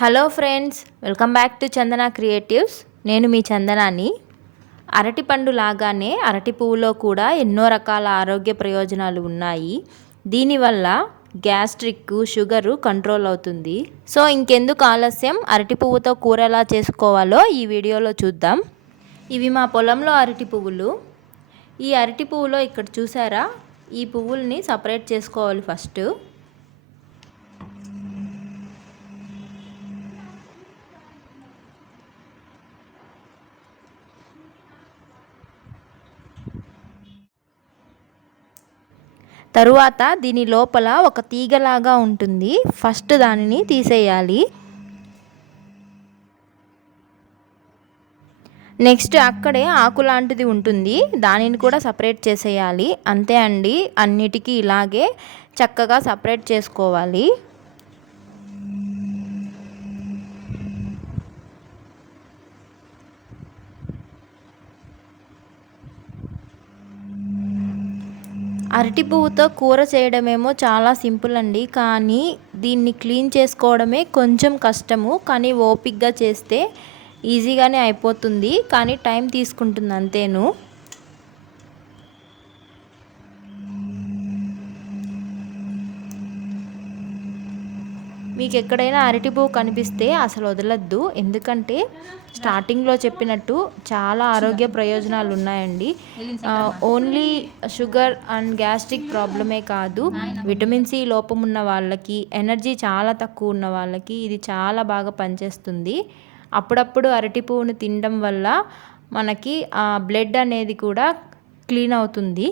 Hello friends welcome back to Chandana creatives. నేను మీ చందనాని. అరటిపండు లాగానే అరటి పువ్వులో కూడా ఎన్నో రకాల ఆరోగ్య ప్రయోజనాలు ఉన్నాయి. దీనివల్ల గ్యాస్ట్రిక్ షుగరు కంట్రోల్ అవుతుంది. సో ఇంకెందుకు ఆలస్యం? అరటి పువ్వుతో కూర ఎలా చేసుకోవాలో ఈ వీడియోలో చూద్దాం. ఇవి మా పొలంలో అరటి పువ్వులు. ఈ అరటి పువ్వులో ఇక్కడ చూసారా? ఈ పువ్వుల్ని సపరేట్ చేసుకోవాలి ఫస్ట్. తరువాత దీని లోపల ఒక తీగలాగా ఉంటుంది. ఫస్ట్ దానిని తీసేయాలి. నెక్స్ట్ అక్కడే ఆకు లాంటిది ఉంటుంది. దానిని కూడా సపరేట్ చేసేయాలి. అంతే అండి. అన్నిటికీ ఇలాగే చక్కగా సపరేట్ చేసుకోవాలి. అరటి పువ్వుతో కూర చేయడమేమో చాలా సింపుల్ అండి. కానీ దీన్ని క్లీన్ చేసుకోవడమే కొంచెం కష్టము. కానీ ఓపిక్గా చేస్తే ఈజీగానే అయిపోతుంది. కానీ టైం తీసుకుంటుంది అంతేను. మీకు ఎక్కడైనా అరటి పువ్వు కనిపిస్తే అసలు వదలద్దు. ఎందుకంటే స్టార్టింగ్లో చెప్పినట్టు చాలా ఆరోగ్య ప్రయోజనాలు ఉన్నాయండి. ఓన్లీ షుగర్ అండ్ గ్యాస్ట్రిక్ ప్రాబ్లమే కాదు విటమిన్ సి లోపం ఉన్న వాళ్ళకి ఎనర్జీ చాలా తక్కువ ఉన్న వాళ్ళకి ఇది చాలా బాగా పనిచేస్తుంది. అప్పుడప్పుడు అరటి పువ్వును తినడం వల్ల మనకి ఆ బ్లడ్ అనేది కూడా క్లీన్ అవుతుంది.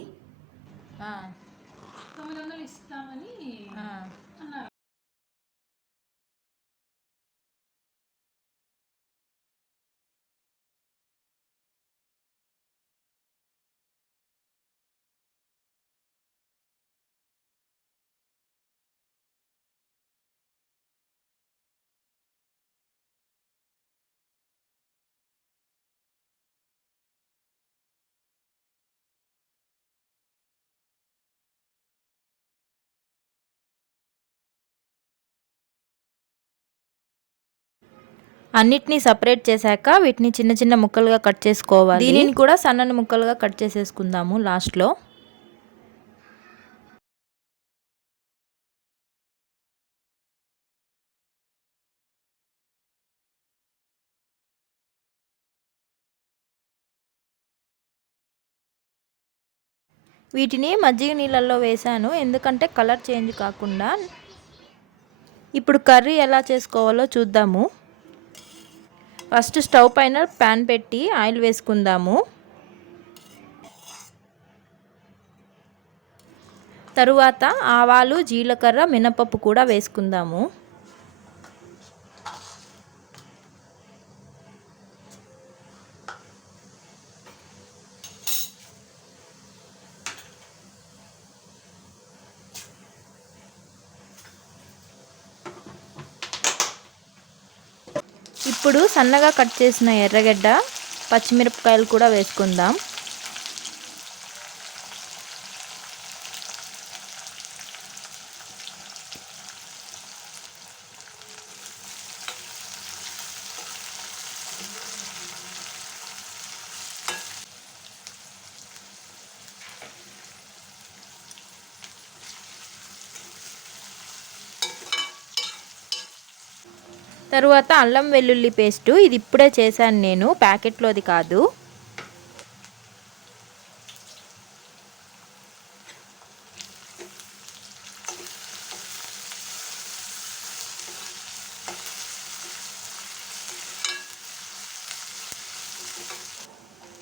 అన్నిటినీ సపరేట్ చేశాక వీటిని చిన్న చిన్న ముక్కలుగా కట్ చేసుకోవాలి. దీనిని కూడా సన్నని ముక్కలుగా కట్ చేసేసుకుందాము లాస్ట్లో. వీటిని మజ్జిగ నీళ్ళల్లో వేశాను. ఎందుకంటే కలర్ చేంజ్ కాకుండా ఇప్పుడు కర్రీ ఎలా చేసుకోవాలో చూద్దాము. ఫస్ట్ స్టవ్ పైన ప్యాన్ పెట్టి ఆయిల్ వేసుకుందాము. తరువాత ఆవాలు జీలకర్ర మినపప్పు కూడా వేసుకుందాము. ఇప్పుడు సన్నగా కట్ చేసిన ఎర్రగడ్డ పచ్చిమిరపకాయలు కూడా వేసుకుందాం. తరువాత అల్లం వెల్లుల్లి పేస్టు. ఇది ఇప్పుడే చేశాను నేను. ప్యాకెట్లోది కాదు.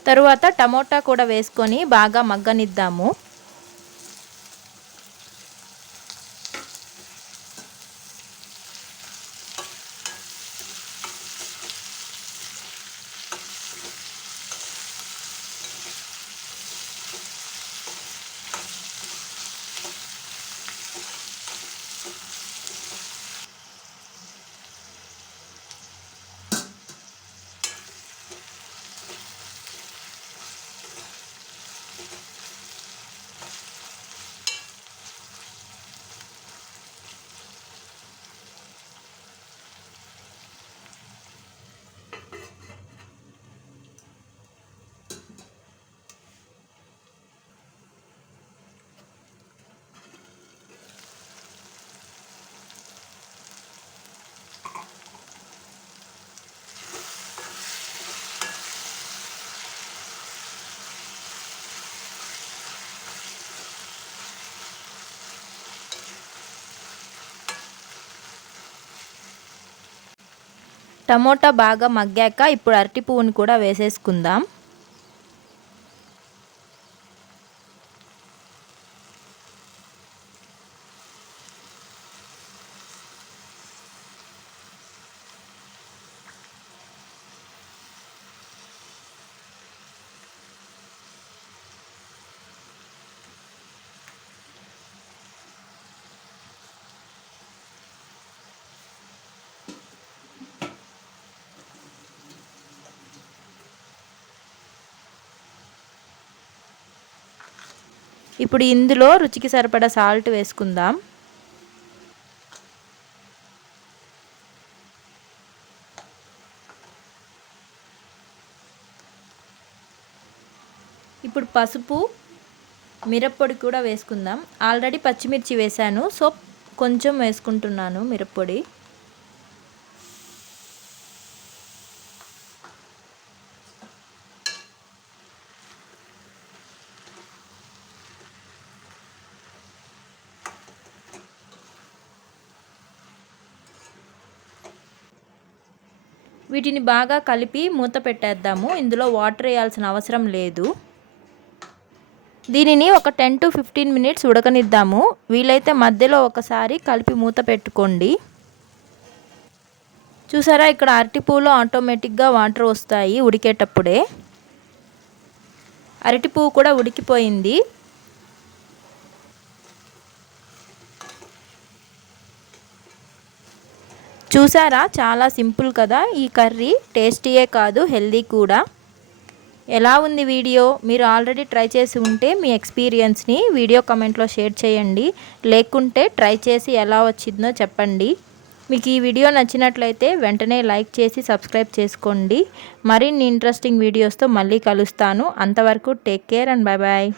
తరువాత టమోటా కూడా వేసుకొని బాగా మగ్గనిద్దాము. టమోటా బాగా మగ్గాక ఇప్పుడు అరటి పువ్వుని కూడా వేసేసుకుందాం. ఇప్పుడు ఇందులో రుచికి సరిపడా సాల్ట్ వేసుకుందాం. ఇప్పుడు పసుపు మిరప్పొడి కూడా వేసుకుందాం. ఆల్రెడీ పచ్చిమిర్చి వేశాను సో కొంచెం వేసుకుంటున్నాను మిరప్పొడి. వీటిని బాగా కలిపి మూత పెట్టేద్దాము. ఇందులో వాటర్ వేయాల్సిన అవసరం లేదు. దీనిని ఒక టెన్ టు ఫిఫ్టీన్ మినిట్స్ ఉడకనిద్దాము. వీలైతే మధ్యలో ఒకసారి కలిపి మూత పెట్టుకోండి. చూసారా ఇక్కడ అరటిపూలో ఆటోమేటిక్గా వాటర్ వస్తాయి ఉడికేటప్పుడే. అరటి పువ్వు కూడా ఉడికిపోయింది. చూసారా? చాలా సింపుల్ కదా? ఈ కర్రీ టేస్టీయే కాదు హెల్దీ కూడా. ఎలా ఉంది వీడియో? మీరు ఆల్రెడీ ట్రై చేసి ఉంటే మీ ఎక్స్పీరియన్స్ని వీడియో కమెంట్లో షేర్ చేయండి. లేకుంటే ట్రై చేసి ఎలా వచ్చిందో చెప్పండి. మీకు ఈ వీడియో నచ్చినట్లయితే వెంటనే లైక్ చేసి సబ్స్క్రైబ్ చేసుకోండి. మరిన్ని ఇంట్రెస్టింగ్ వీడియోస్తో మళ్ళీ కలుస్తాను. అంతవరకు take care and bye bye